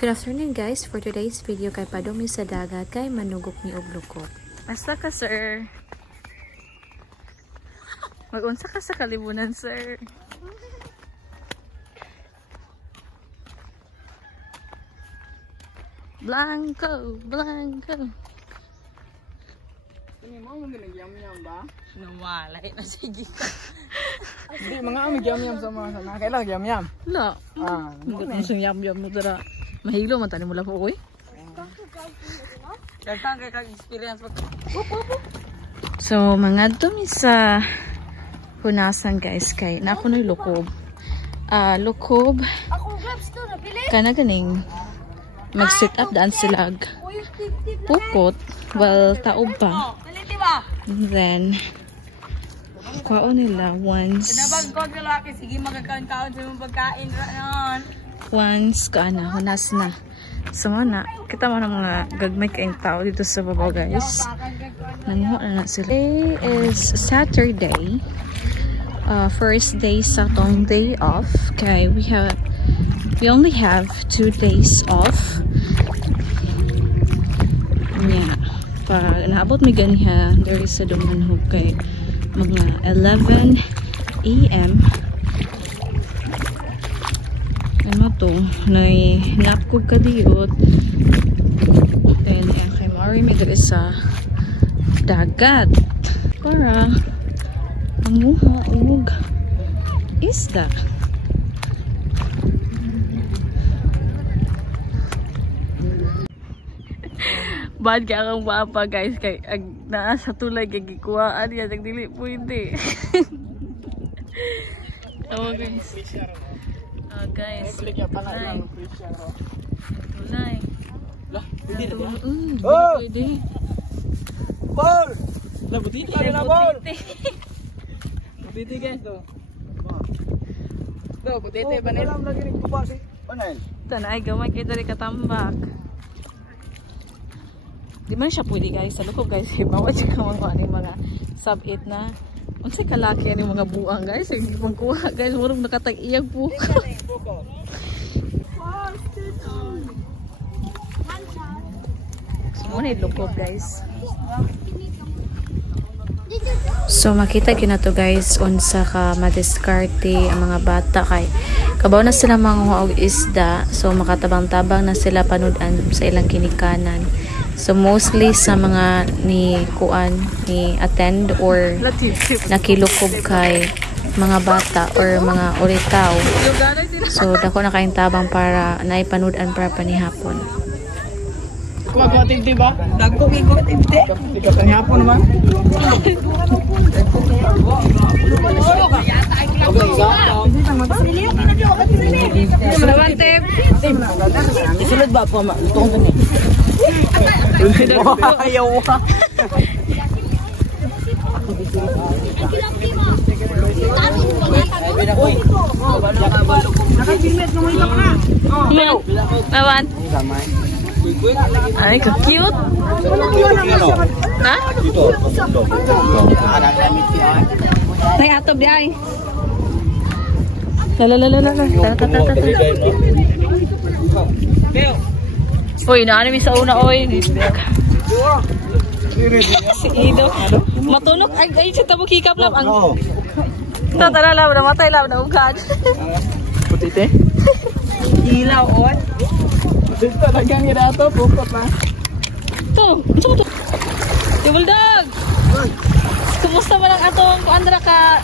Good afternoon guys, for today's video kay padumi sa dagat kay manugok ni og lukot. Basta ka sir. Mag-unsa ka sa kalibunan sir. Blanco, Blanco. Ini mau ginagiyam-yam ba? Nawala na sige ka. Hindi mga ami yam-yam sama sana. Kailan yam-yam? La. Hindi sing yam-yam mo dira. Mahilo man tani mo lang po oy. Daghan kay kag experience pag. So mga dumi sa hunasan guys kay na ako noy lukob. Lukob. Ako gloves to nabili. Kana ganing mag-sit up daan sila pukot. Well, taob pa. And then kuhaon nila once. Nabagkod ka laki sige magkakaon-kaon sa mong pagkain ra noon. Once kaana hunas na. So na kita mo ng mga gagmay kaing tao dito sa babaw guys. Nanguha na sila. Today is Saturday. First day sa tong day off. Okay, we only have 2 days off. Yeah. Pag naabot may ganiha, there is a dumanhog kay mga 11 AM. Ano to? Napkog ka diyot. Then, kay Mari may there is a dagat. Para manguha og isda. Bad ka akong papa guys kay naa sa tulay kay gikuhaan yan nagdili pwede. Oh guys. Oh guys. Tulay. Lah, pwede na ba? Pwede. Bol! Labutiti na bol. Pwede guys to. Do, butete ba nila? Alam lagi ni kuba si Panel. Tanay gamay kay diri katambak. Di man siya pwede guys sa loob guys. Bawat siya mga sub-8 na. Unsay kalaki ani mga buang guys. Ang magkuha guys murong nakatag-iyag po. Muna ilukog guys. So makita gyud nato guys unsa ka madiskarte ang mga bata kay kabaw na sila manguha og isda, so makatabang-tabang na sila panudan sa ilang kinikanan. So mostly sa mga ni attend or nakilukob kay mga bata or mga uritaw. So dako na kaayong tabang para naipanudan para panihapon. Kuha tinti ba? Dagko kay kuha tinti. Ikaw panihapon naman. Isulod ba po ma? Itong ni. Ayaw ka. Mawan. Ay, ka-cute. Ha? May atob di ay. Lalalala. Uy, naanami sa una, oy. Si Ido. Matunog. Ay, siya tamo kikap lang. Tatara lang, namatay lang, naugad. Putite? Ilaw, on. Putite talagang irato, pupot na. Ito, ito. Tibuldag! Kumusta ba lang atong kuandra ka?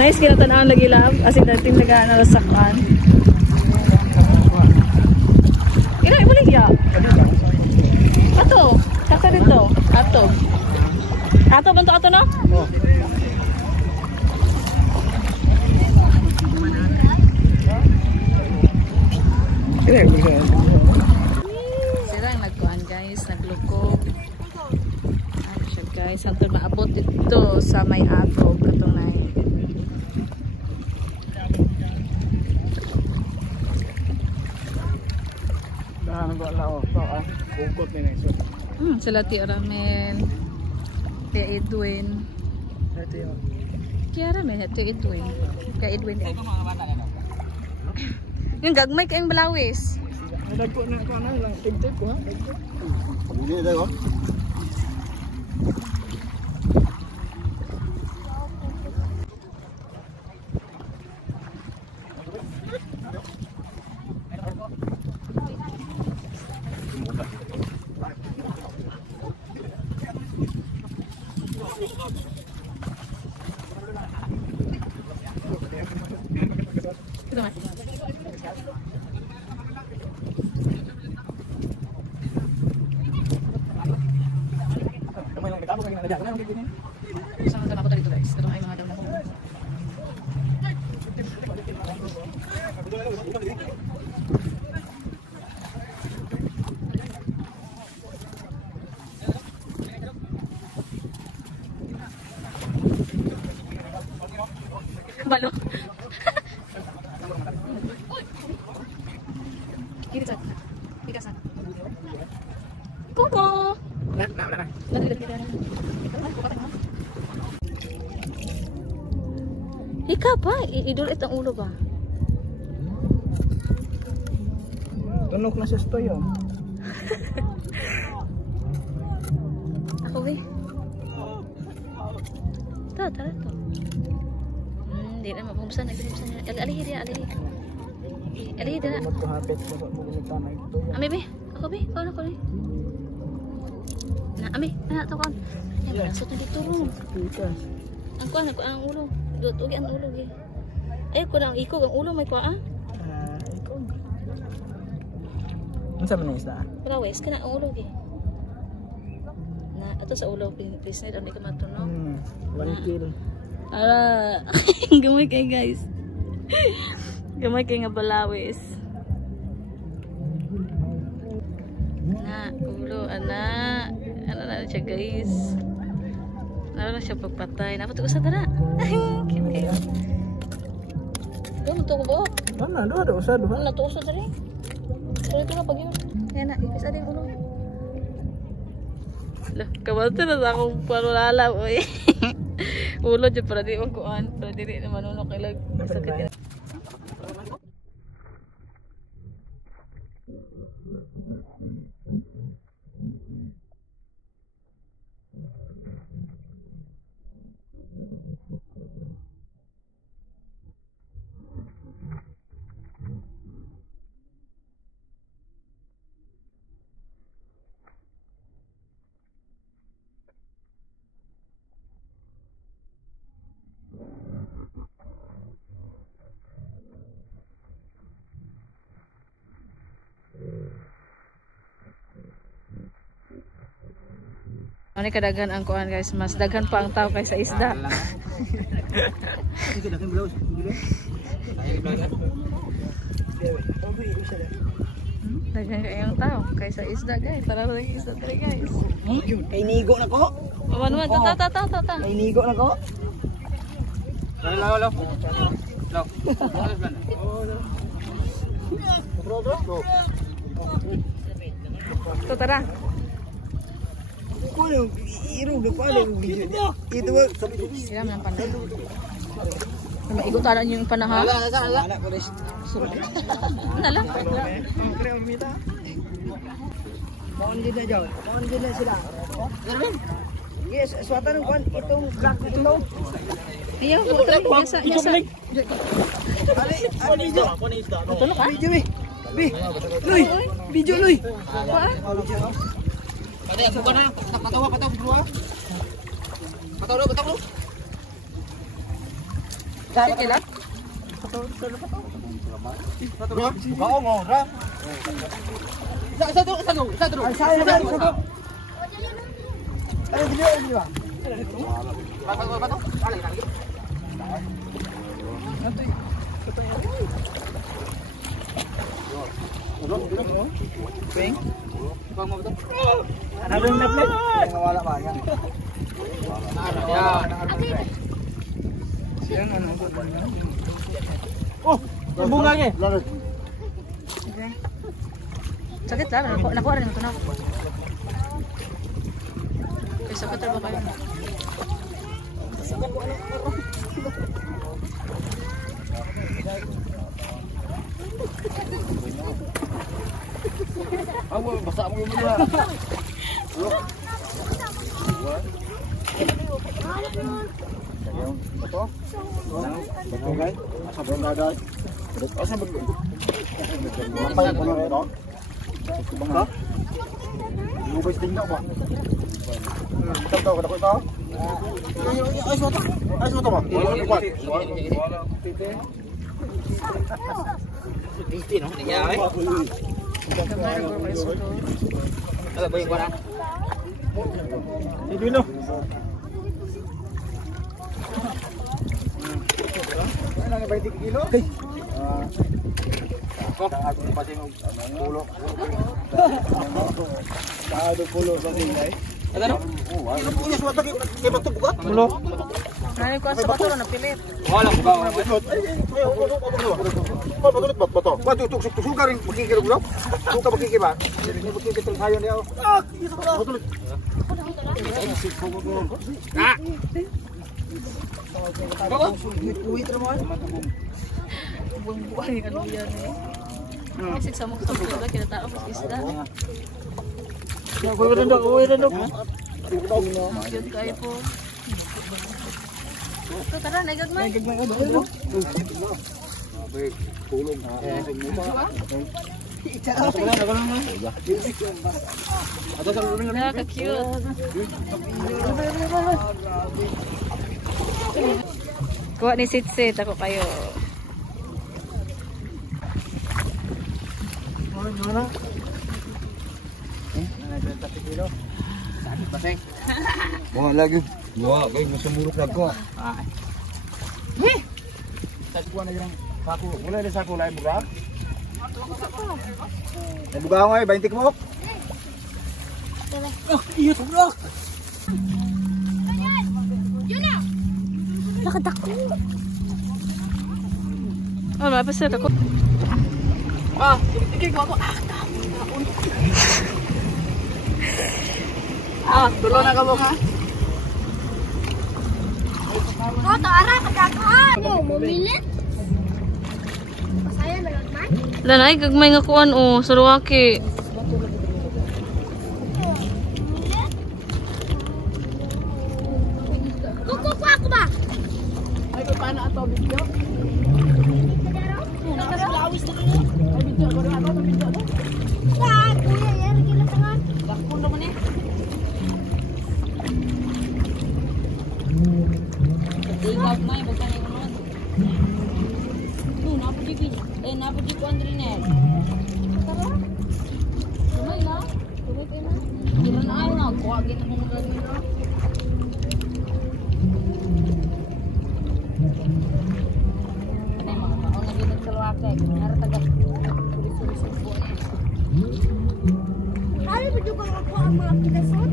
Nice kinatanaan lagi lab. Asin dating nag-analasakwan. Ina, ibulig ya? Ato. Kasa dito. Ato. Ato, banto ato na? Oo. Sirang nagkuhan guys. Naglukob. Ay siya guys. Hantod maabot dito sa may atog. Katong na na oh. Bungkot ni so. Sila Tia Ramel. Tia Edwin. Ito yun. Tia Ramel, Tia Edwin. Kaya Edwin din. Yung gagmay kayong balawis. Nagko na ko na lang tigtip ko ha. Hindi daw. Isang trabaho dito guys. Ito ay mga daw na ko. Balo. Kiri sa. Kiri sa. Kuko. Ikaw pa, idulit ang ulo ba? Tunok na sa stoyo. Ako ba? Tara to. Hindi na mabungsan. Alihi dia, alihi. Alihi dia. Magkuhapit ko mo na ito. Ami be, ako be, kau ko ni. Na ami, anak to kon. Ya, masuk na dito ro. Ang kuan ako ang ulo. Dut ugi ang ulo gi. Ko nang iko ang ulo may kuan. Ikaw. Unsa man isda? Prawes kana ang ulo gi. Na ato sa ulo please need ani ka matunog. 1 kill. Ara, gamay kay guys. Gamay kay nga balawis. Na ulo anak. Ano na siya guys. Ano na siya pagpatay. Napatuko sa dara. Cute kayo. Doon, tuko ba? Mana, doon usah doon. Ano, tuko sa dara. Sorry ko na pag yun. Yan na, ipis ading ulo. Lah, kabata na sa akong panulala. Ulo dyan para di magkuhan. Para di rin naman unok ilag. Sakit yan. Ano kadaghan ang kuan guys, mas daghan pa ang tao kaysa isda. Daghan kayong tao kaysa isda guys. Tara lagi isda tara guys. Kay nigo na ko. Maman ta. Kay nigo na ko. Law. Tara. Kuno iro do pa do video. Itu ba Siram ng panah. Maigotaran yung panaha. Ala ko res. Nala. Kaya umita. Mohon din na jaw. Mohon din na sila. Yes, suwatan ng kwan itong black na ito. Ayaw, biasa. Ali, video. Tulog ka? Video mi. Bi. Luy. Video luy. Kuan? Ada yang bukan anak, pataw dua. Pataw lo. Sige lang. Pataw. Kau ngora. Satu. Ay, satu. Ay, video. Pataw. Lagi. Nanti. Peng. Bang mo betul. Ada yang naflet? Yang wala ba yan? Siyan ano ko. Oh, bunga niya. Sakit lang. Nakuha rin ito na. Okay, sakit ba kayo? Basa mo yung mga. Betul? Betul kan? Asa ba nga dai? Asa ba? Apa yang kono ro? Bangka? Mo ba tinggal ba? Tahu kada ko tahu? Ay suatu ba? Kuat. Titi no? Ya eh. Ala ba yung wala? Hindi no. Ano 20 kilo? Kok ako pati ng pulo. Saado pulo sa tingay. Ano? Oh, ano punya suatu kay bato bugat? Pulo. Nani ko sa bato na pilit. Wala ko ba? Bato bato. Bato tuk garing makikiro bulo. Suka makikiba. Makikiro tong hayo niya. Ah, ito ba? Ah. Bago? Uwi mo. Buang-buang ano yan eh. Kasi sa mga kapula kinatao sa isda. Uwi rin daw. Yun kayo po. Ito tara, naigagmay. Tulong. Nakaka-cute. Kuha ni Sitsit ako kayo. Mana? Wah lagi. Wah, guys, masih muruk lagi kok. Satuan aja yang saku. Boleh ada saku lain buka? Buka ngoy, 20 mo. Oh, iya tuh, bro. Lakad ako. Oh, mapasat ako. Ah, sige ko ako. Ah, tulong na ka mo ha. Oh, tara, kagakaan. Mo, mumilit. Saya nagagman. Lanay, gagmay nga kuan o. Saruaki. Kuku ako ba? Ay, paano ato video? Nakaslawis na rin. Ay, video ko rin ato, video mo. Saan? Kuya, yan, gila tangan. Lakon naman eh. Ikaw may basta na naman. No, napudi ko andre net. Tara. Sumay na. Sumay ka na. Kira na ayaw na. Kuha gina mo mga gina. Ay, mga kaon na gina sa luwakay. Nara tagas. Suri-suri po na. Kali ba juga ako ang mga kitasot?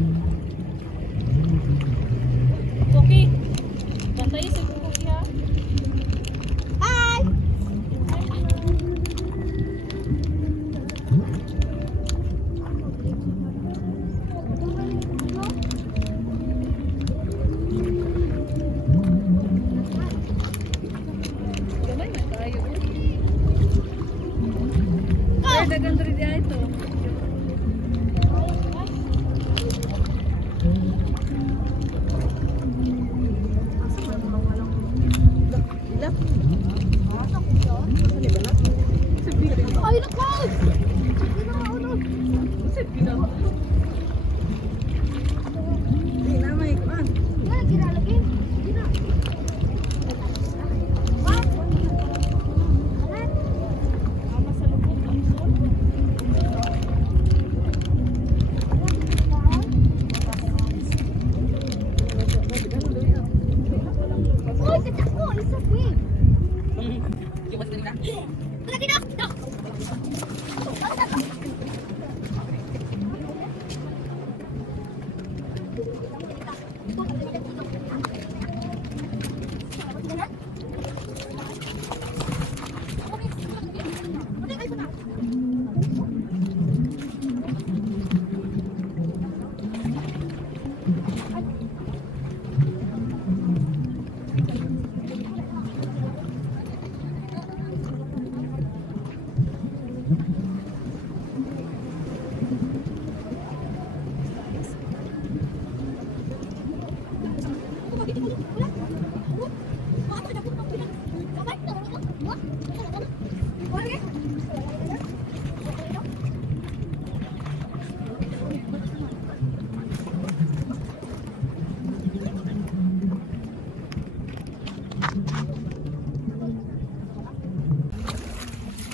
Okay. Bantayin sa kukuki ha. Hi! Gamay na tayo. Ay, dagan rin diya ito. Ay, nakal! Hindi na may kuan. Wala, ginalagay. Gina. What? Alan? Ama sa lubog ng sol. Uy, katako! Isa quick! Iwas ka. Lagi na! No!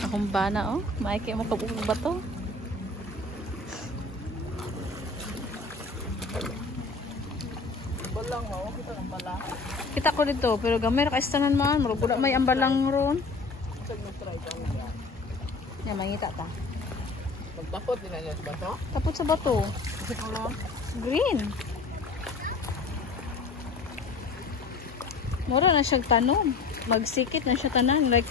Akong bana, oh. Maiki mo kabukog ba to? Balang mo, kita ng balang. Kita ko dito, pero gamay ra kaistanan man. Murag may ambalang ron. Nya mangita ta. Magtapot din na niya sa bato. Tapos sa bato. Green. Mura na siyang tanom. Magsikit na siya tanan. Like,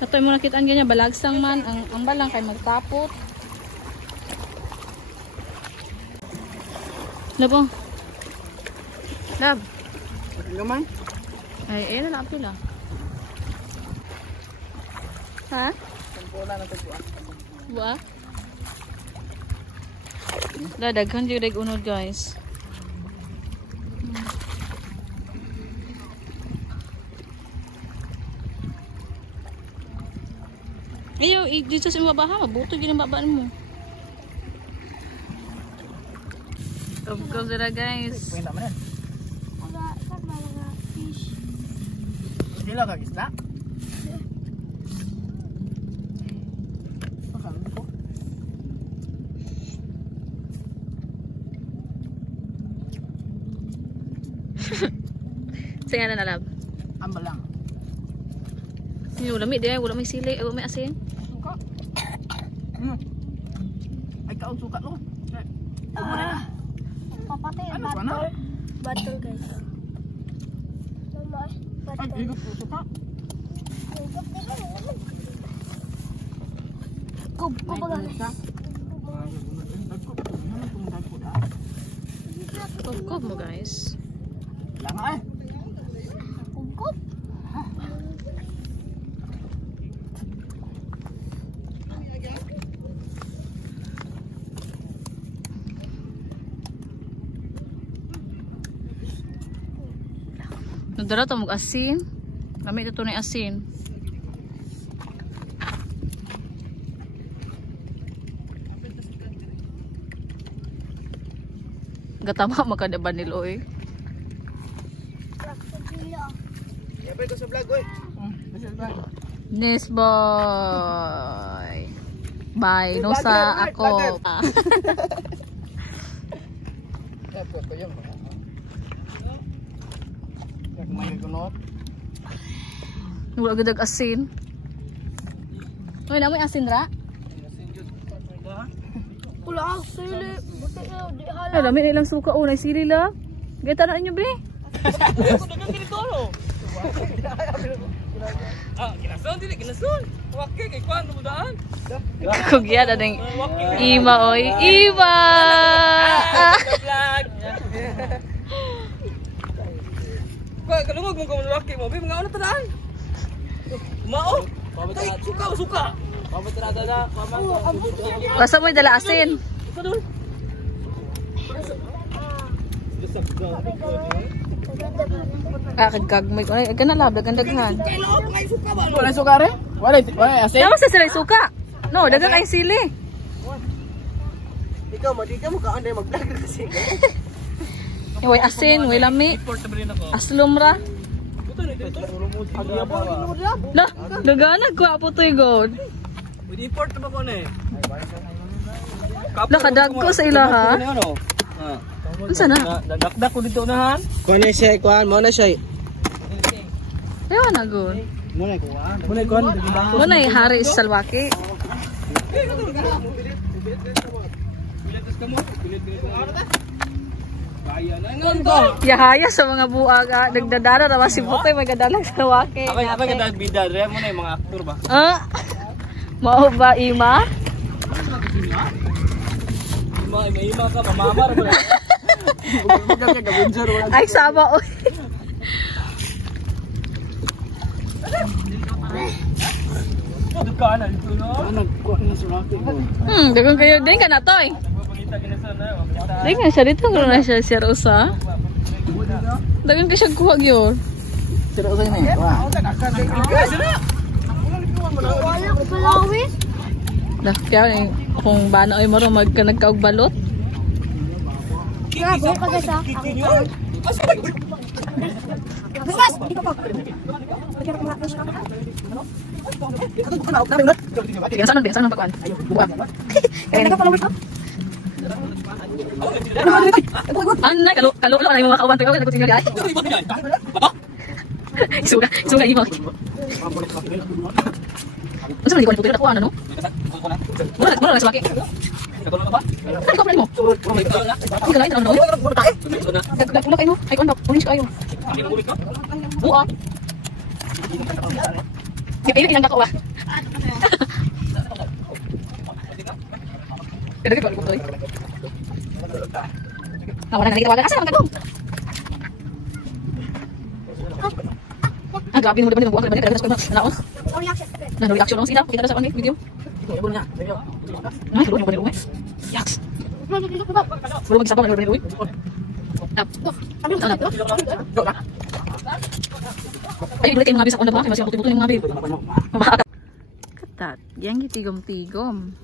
natoy mo nakitaan ganyan, balagsang man. Ang balang kay magtapot. Labo. Lab. Naman? Ay, na pila. Ha? Sampola na ito po. Ba? Daghan jud dag unod, guys. Ayo, dito sa mabaha, mabuto gid ang babaan mo. Go dira, guys. Pwede naman yan. Mga fish. Sila kag isda? Saya na nalab. Ambal lang. Ni wala mi dia, wala may sili, wala may asin. Suka. Ay kaon suka lo. Papatay ang Ano ba na? battle guys. Mama, Ay battle. higop ko suka. Kub ba guys? Kop mo, guys. Lang ay. Kub. Nagdala ta mong asin. Kami ito na asin. Gatama makadaban nilo eh. Yapay ko sa vlog oy. Nis boy. Bye. No sa ako. Yapay ko yung. May gunot. Wala gadag asin. Uy, namoy asin ra? Pula sili. Buti na di hala. Ay, dami nilang suka. Oh, naisili lang. Gata na inyo, bre. Ginason, dili ginason. Wake kay kwan mudaan. Kugya na ng Ima, oy. Ima! Vlog. Kay kalungog mo ko wake mo, bi mga ano tadaan. Mao. Kay suka. Pamutrada na, pamang. Basta mo dala asin. Ito dun. Kagagmay ko. Ay, gana labda, gandaghan. Wala suka re? Wala asin. Tama sa sila suka. No, dagang kayong sili. Ikaw mo kaon day magdag kasi. Way asin, way lami. Aslom ra. Lah, dagana ko apo to god. With import na ba ko na eh? Lah, kadag ko sa ila ha. Unsa na? Dadakdak ko dito unahan. Kuan na siya, kuan mo na siya. Ayaw na good. Mo na kuan. Mo na kuan. Muna hari sa salwaki. Yahaya sa mga buag. Nagdadara naman si Putoy. Magadalang sa salwaki. Apa ka bida re mo na yung mga aktor ba? Ah? Mao ba, Ima? Ima ka, mamamar mo na. Ay, sama. Oy. Dukana dito no. Nagkuan na sa akin. Dagang kayo. Din ka na to eh. Pangita ginason na. Din nga siya dito. Kung na siya siya usa. Dagang ka siya kuwag yun. Sira sa ni. Wa. Kaya kung ba na ay maro nagkaog balot. Grabe ka sa Saan ang pagkuhan? Buwag. Kaya nagka-followers ko? Anay, kalo na yung mga kauban. Pero ako singali ay. Isuga imo. Ano sa mga ikuan ko ano no? Wala na sa laki. Ay ko mo. Ay ka ano? Wala kayo. Ay ko ano? Pulis kayo. Buo. Dipili lang ako ah. Kada ko ko toy. Wala na nagitawagan asa man kadong. Grabe mo daw buwan ka ba kada ko na. Nah, reaction sila. Kita ada sa ano video. Nah, belum nyoba uwi. Yaks. Belum bisa apa nyoba uwi. Ay, dili kayo mga bisa ko na ba? Masih puti-puti yung mga babe. Katat, yang gitigom-tigom.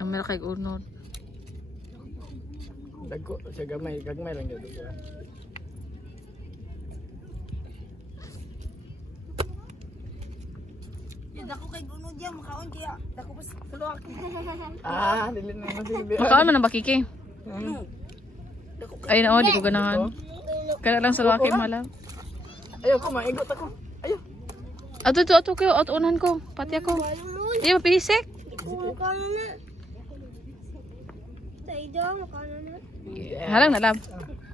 Ang meron kay unod. Dago sa gagmay lang gyud. Dako kay gunod ya makaon kaya dako pas keluar. Dili na masilbi. Makaon man ang bakiki. Ay na, di ko ganahan. Kaya lang sa laki malam. Ayo ko maigot ako. Ayo. Ato kayo, ato unahan ko. Pati ako. Di mapihisik. Makaon na. Daido makaon na. Halang na lab.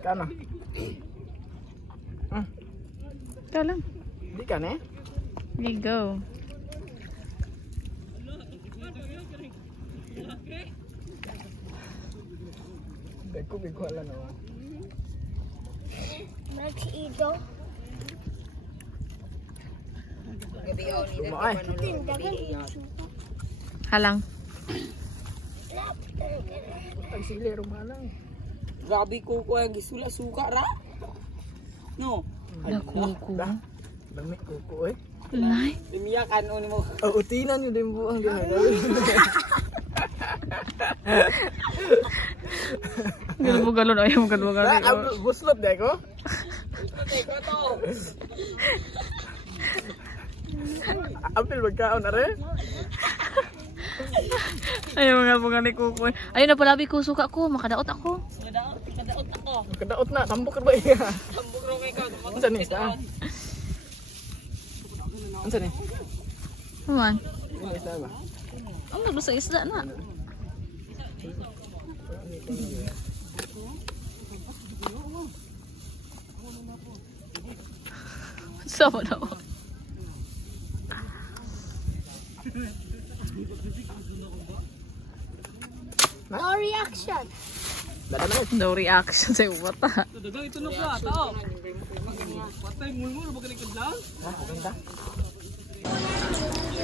Kana. Ito lang. Di ka ne? There you go. Deko bigwala na. Makiido. Sumaay. Halang. Ang silero malang. Grabe ko ang gisula suka ra. No. Nakuko. Dami kuko eh. Lay. Limiyakan mo. Utinan yun din buang din. Ganun mo galon. Ayaw mo galon. Buslot deh ko. Apil magkaon na rin. Ayaw mga bunga ni Kukoy. Ayun na palabi ko. Suka ko. Makadaot ako. Kadaot na. Tambok ka ba iya? Tambok ro kay ka. Unsa ni isa? Unsa ni? Naman. Isa ba? Ang naglusang isda na. Sama na ako. No reaction. No reaction sa iyo bata. Dagang ito na pala. Tao. Patay mulmul. Bagalikad lang.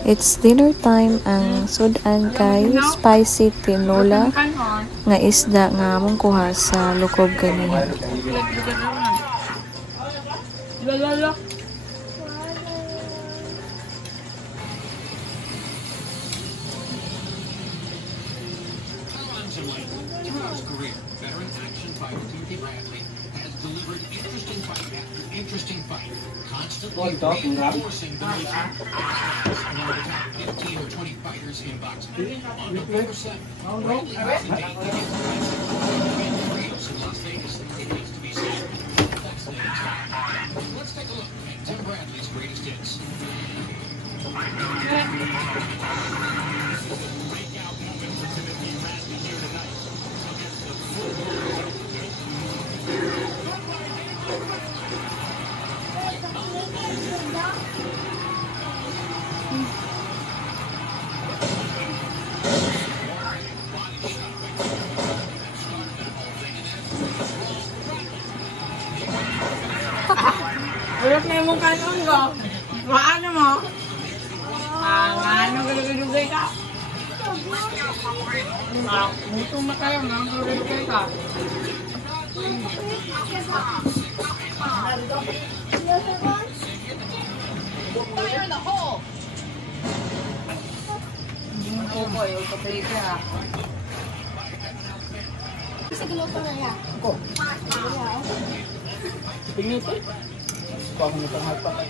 It's dinner time ang sudan kay spicy tinola nga isda nga among kuha sa lukob ganihan. Interesting fight, constantly reinforcing the nation. Another attack, 15 or 20 fighters in boxing. On November 7th, in Las Vegas, it needs to be said. That's the next time. Let's take a look at Tim Bradley's greatest hits. Breakout moment for Timothy Bradley here tonight against the Ulit na yung mukha noon ko. Maano mo? Ano galugay ka? Muto na kayo, galugay ka. ako ay ultra plate ha. Sa giluto na yan. Ako. Tingin ito. Pahong ito ang hagpa ko.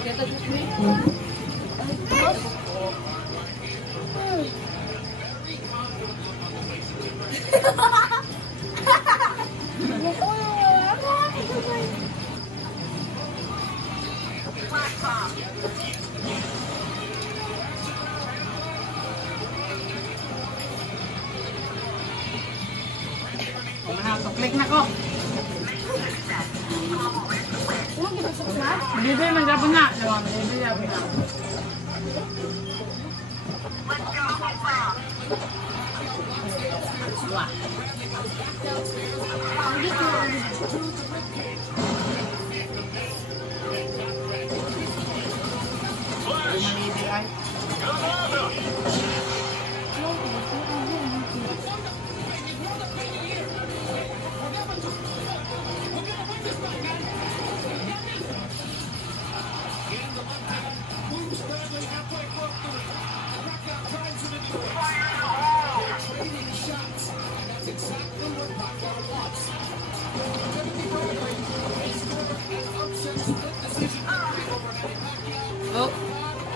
Kaya just me. Click na ko. Bibili man gapon na. Bibili gapon na.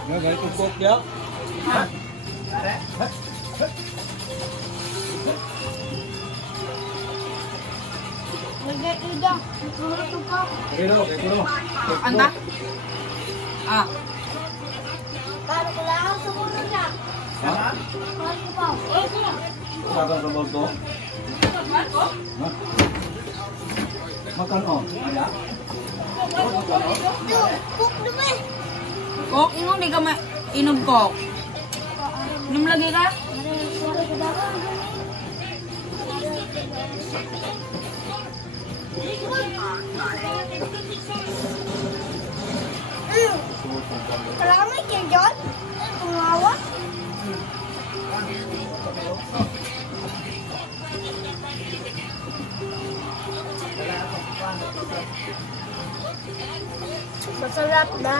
Nga gaya tungkot ya. Lagay ida. Puro to ka. Pero, pero. Anta? Ah. Karo ko lang sa muna na. Ha? Karo ko pa. Sagang robot to. Ha? Makan oh. Ada? Cook naman. Kok, ingon di ka inom kok. Inom lagi ka? Salamat kay John. Tumawa. Masarap na.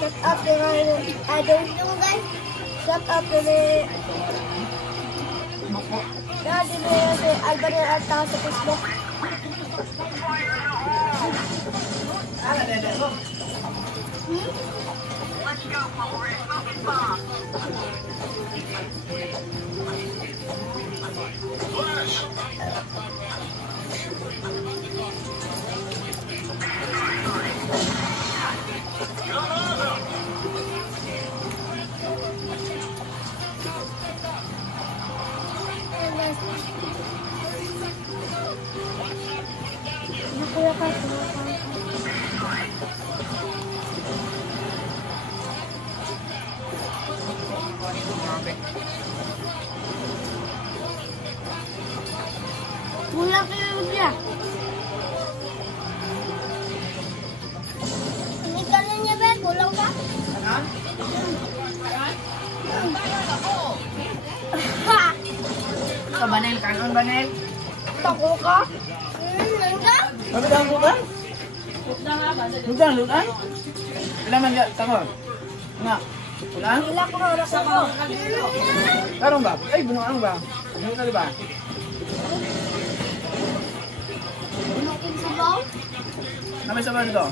Shut up I don't know guys. Shut up Daddy may Alvaro at sa Facebook. Kulang kayo niya. Hindi ka na niya, Ben. Kulang ka? Ikaw, Banel. Kanon, Banel. Tako ka? Hanggang? Ano daw mo ba? Lutan, lutan. Kailangan ya, takon. Nga. Ulan? Wala ko harap ako. Karong ba? Ay, bunuh ang ba? Bunuh na ba? Bunukin sa baw? Namay sa ba dito?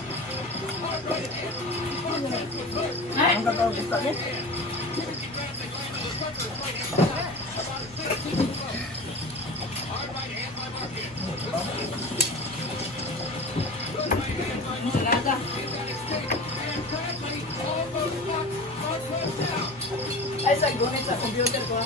Ang katawag gusto mo? Ay, sa gunit sa computer ko.